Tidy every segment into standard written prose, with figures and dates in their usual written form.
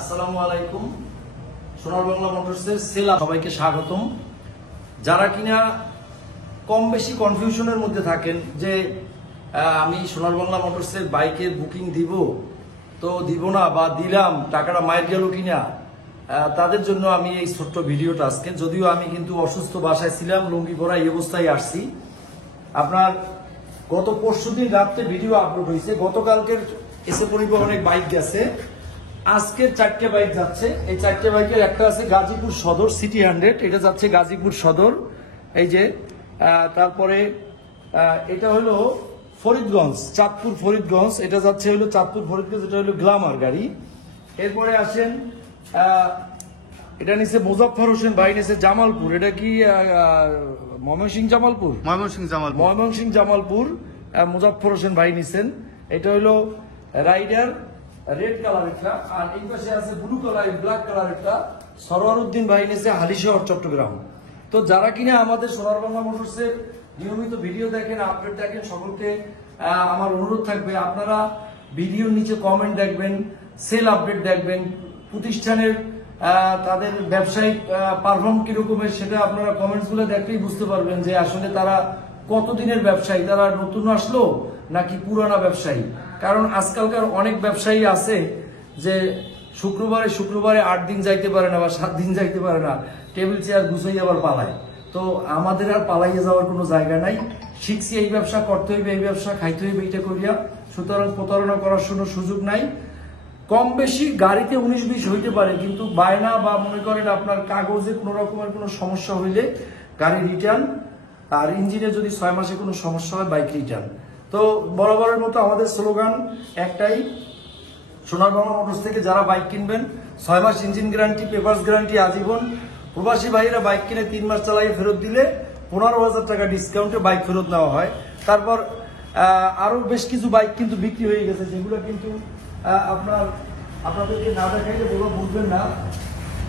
আসসালামু আলাইকুম। সোনার বাংলা মোটরসের সেল সবাইকে স্বাগতম। যারা কিনা কম বেশি কনফিউশনের মধ্যে থাকেন যে আমি সোনার বাংলা মোটরসের বাইকের বুকিং দিব তো দিব না বা দিলাম টাকাটা মায়ের গেল কিনা, তাদের জন্য আমি এই ছোট্ট ভিডিওটা আজকে, যদিও আমি কিন্তু অসুস্থ বাসায় ছিলাম, লুঙ্গি পরা এই অবস্থায় আসছি। আপনার গত পরশুদিন রাত্রে ভিডিও আপলোড হয়েছে, গতকালকের এসে পরিবহনের বাইক গেছে, আজকের 4টে বাইক যাচ্ছে। এই 4টে বাইকের একটা আছে গাজীপুর সদর সিটি 100, এটা যাচ্ছে গাজীপুর সদর। এই যে তারপরে এটা হলো ফরিদগঞ্জ, চাঁদপুর ফরিদগঞ্জ, এটা যাচ্ছে হলো চাঁদপুর ফরিদগঞ্জ, এটা হলো গ্ল্যামার গাড়ি। এরপরে আসেন এটা নিচে মোজাফফর হোসেন ভাই নিচে জামালপুর, এটা কি ময়মনসিংহ জামালপুর, ময়মনসিংহ জামালপুর মোজাফফর হোসেন ভাই নিছেন। এটা হলো রাইডার রেড কালারেরটা, আর এই পাশে আছে ব্লু কালার ব্ল্যাক কালারেরটা সরওয়ার উদ্দিন ভাই নিছে হালিশহর চট্টগ্রাম। তো যারা কিনা আমাদের সোনার বাংলা মোটরসের নিয়মিত ভিডিও দেখেন, আপডেট দেখেন, সকলকে আমার অনুরোধ থাকবে আপনারা ভিডিওর নিচে কমেন্ট দেখবেন, সেল আপডেট দেখবেন, প্রতিষ্ঠানের তাদের ব্যবসায়িক পারফর্ম কিরকমের সেটা আপনারা কমেন্টস গুলো দেখলেই বুঝতে পারবেন যে আসলে তারা কতদিনের ব্যবসায়ী, তারা নতুন আসলো নাকি পুরানা ব্যবসায়ী। কারণ আজকালকার অনেক ব্যবসায়ী আছে যে শুক্রবারে 8 দিন যাইতে পারে না বা 7 দিন যাইতে পারে না, টেবিল চেয়ার গুছাই আবার পালায়। তো আমাদের আর পালাইয়ে যাওয়ার কোনো জায়গা নাই, শিখছি এই ব্যবসা করতে হইবে, এই ব্যবসা খাইতে হইবে, এটা করিয়া, সুতরাং প্রতারণা করার কোনো সুযোগ নাই। কম বেশি গাড়িতে 19-20 হইতে পারে, কিন্তু বায়না বা মনে করেন আপনার কাগজে কোনো রকমের কোনো সমস্যা হইলে গাড়ি রিটার্ন, আর ইঞ্জিনে যদি 6 মাসে কোনো সমস্যা হয় বাইক রিটার্ন। তো বরাবরের মতো আমাদের স্লোগান একটাই, সোনার বাংলা মোটরস থেকে যারা বাইক কিনবেন 6 মাস ইঞ্জিন গ্যারান্টি, পেপারস গ্যারান্টি আজীবন। প্রবাসী ভাইয়েরা বাইক কিনে 3 মাস চালাইয়ে ফেরত দিলে 15,000 টাকা ডিসকাউন্টে বাইক ফেরত নেওয়া হয়। তারপর আরো বেশ কিছু বাইক কিন্তু বিক্রি হয়ে গেছে, যেগুলো কিন্তু আপনাদেরকে না দেখাইলে বুঝবেন না।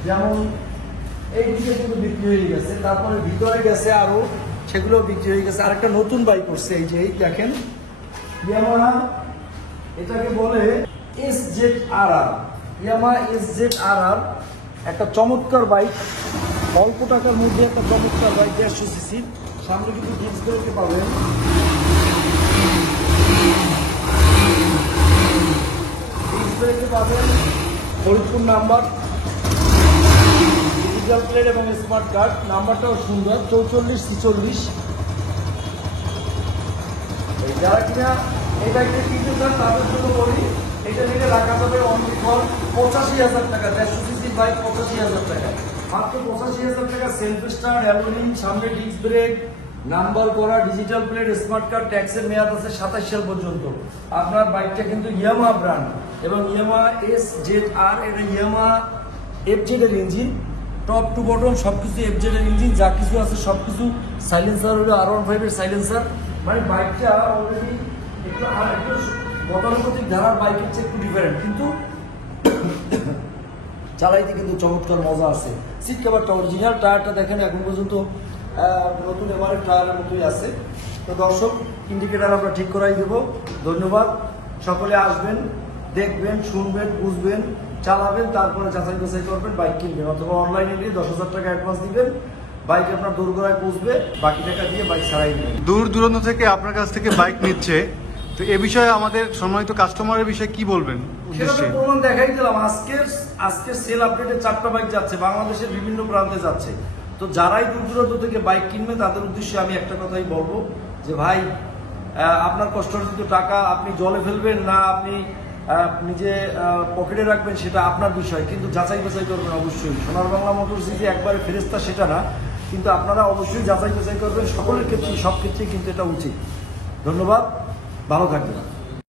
যেমন এই দিকে কিন্তু বিক্রি হয়ে গেছে, তারপরে ভিতরে গেছে আরো, সেগুলো বিক্রি হয়ে গেছে। আরেকটা নতুন বাইক করছে, এই যে এই দেখেন ইয়ামাহা, এটাকে বলে SZRR, ইয়ামাহা SZRR, একটা চমৎকার বাইক, অল্প টাকার মধ্যে একটা চমৎকার বাইক, 150 সিসি। সামনে কিন্তু ডিস্ক ব্রেক পাবেন, ফরিদপুর নাম্বার, ডিজিটাল প্লেট এবং স্মার্ট কার্ড, নাম্বারটাও সুন্দর 4446। যারা কিনা এই বাইকটা কিনতে চান তাদের জন্য বলি, এটা নিলে রাখা যাবে অনলি ফর 85,000 টাকা, 150 সিসি বাইক 85,000 টাকা, মাত্র 85,000 টাকা। সেলফ স্টার্ট, অ্যালুমিনিয়াম, সামনে ডিস্ক ব্রেক, নাম্বার করা, ডিজিটাল প্লেট, স্মার্ট কার্ড, ট্যাক্সের মেয়াদ আছে 27 সাল পর্যন্ত। আপনার বাইকটা কিন্তু ইয়ামাহা ব্র্যান্ড এবং ইয়ামাহা SZR, এটা ইয়ামাহা FZ এর ইঞ্জিন, টপ টু বটম সবকিছু FZ এর ইঞ্জিন, যা কিছু আছে সবকিছু। সাইলেন্সার হলো R15 এর সাইলেন্সার, মানে বাইকটা অলরেডি একটু গতানুগতিক ধারার বাইকের চেয়ে একটু ডিফারেন্ট, কিন্তু চালাইতে কিন্তু চমৎকার মজা আছে। সিট কভারটা অরিজিনাল, টায়ারটা দেখেন এখন পর্যন্ত নতুন এবারের টায়ারের মতোই আছে। তো দর্শক, ইন্ডিকেটার আমরা ঠিক করাই দেবো। ধন্যবাদ, সকলে আসবেন, দেখবেন, শুনবেন, বুঝবেন, চালাবেন, তারপরে যাচাই বাছাই করবেন, বাইক কিনবেন। অথবা অনলাইনে নিয়ে 10,000 টাকা অ্যাডভান্স দিবেন, বাইক আপনার দোরগোড়ায় পৌঁছবে, বাকি টাকা দিয়ে বাইক ছাড়াই দেবেন। দূর দূরান্ত থেকে আপনার কাছ থেকে বাইক নিচ্ছে, তো এ বিষয়ে আমাদের সম্মানিত কাস্টমারের বিষয়ে কি বলবেন? সেটা তো প্রমাণ দেখাই দিলাম। আজকের সেল আপডেটে 4টা বাইক যাচ্ছে, বাংলাদেশের বিভিন্ন প্রান্তে যাচ্ছে। তো যারাই দূর দূরান্ত থেকে বাইক কিনবে তাদের উদ্দেশ্যে আমি একটা কথাই বলবো যে ভাই, আপনার কষ্টার্জিত টাকা আপনি জলে ফেলবেন না আপনি নিজে পকেটে রাখবেন সেটা আপনার বিষয়, কিন্তু যাচাই বাছাই করবেন অবশ্যই। সোনার বাংলা মোটরস যে একবারে ফেরেস্তা সেটা না, কিন্তু আপনারা অবশ্যই যাচাই বাছাই করবেন। সকলের ক্ষেত্রেই, সব ক্ষেত্রেই কিন্তু এটা উচিত। ধন্যবাদ, ভালো থাকবেন।